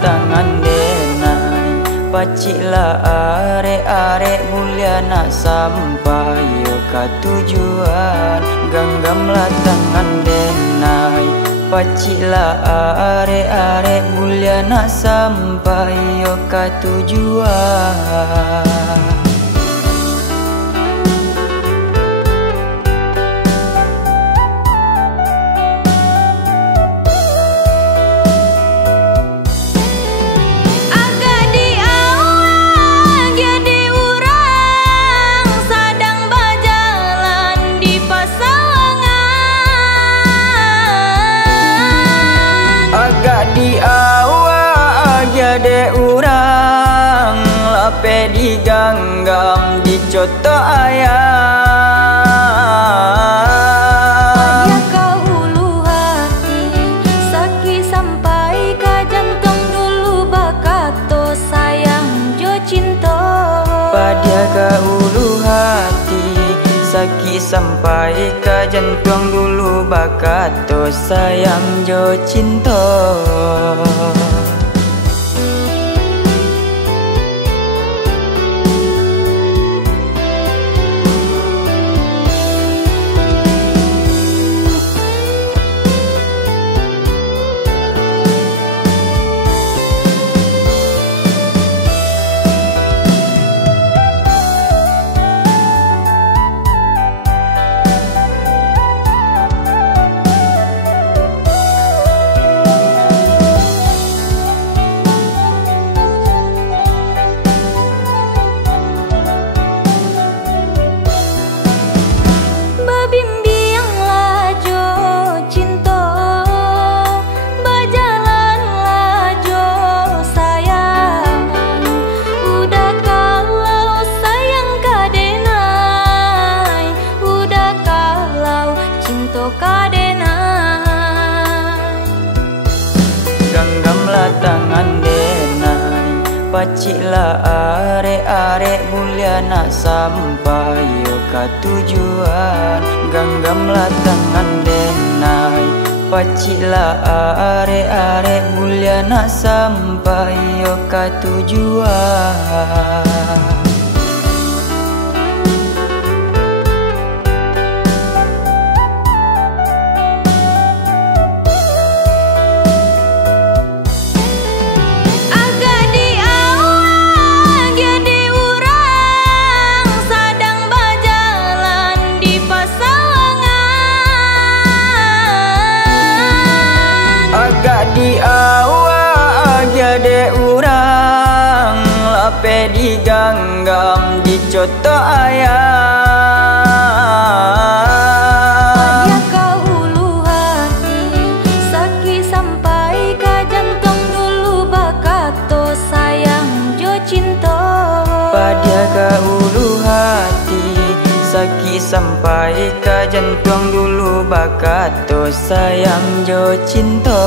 tangan denai, paciklah arek-arek mulia nak sampai yo ka tujuan. Genggamlah tangan denai, paciklah arek-arek mulia nak sampai yo ka tujuan. Agak di awal jadi urang, lape diganggam dicoto ayam. Pada kau ulu hati, sakit sampai ke jantung dulu bakato sayang jo cinta. Pada kau ulu hati, sakit sampai ke jantung dulu bakato sayang jo cinta. Genggamlah tangan denai, paciklah arek-arek mulia nak sampai yo ka tujuan. Genggamlah tangan denai, paciklah arek-arek mulia nak sampai yo ka tujuan. Agak di awal jadi urang, lape diganggam dicoto ayam. Pada kau ulu hati, sakit sampai ke jantung dulu bakato sayang jo cinta. Pada kau ulu hati, sakit sampai ke jantung dulu bakato sayang jo cinta.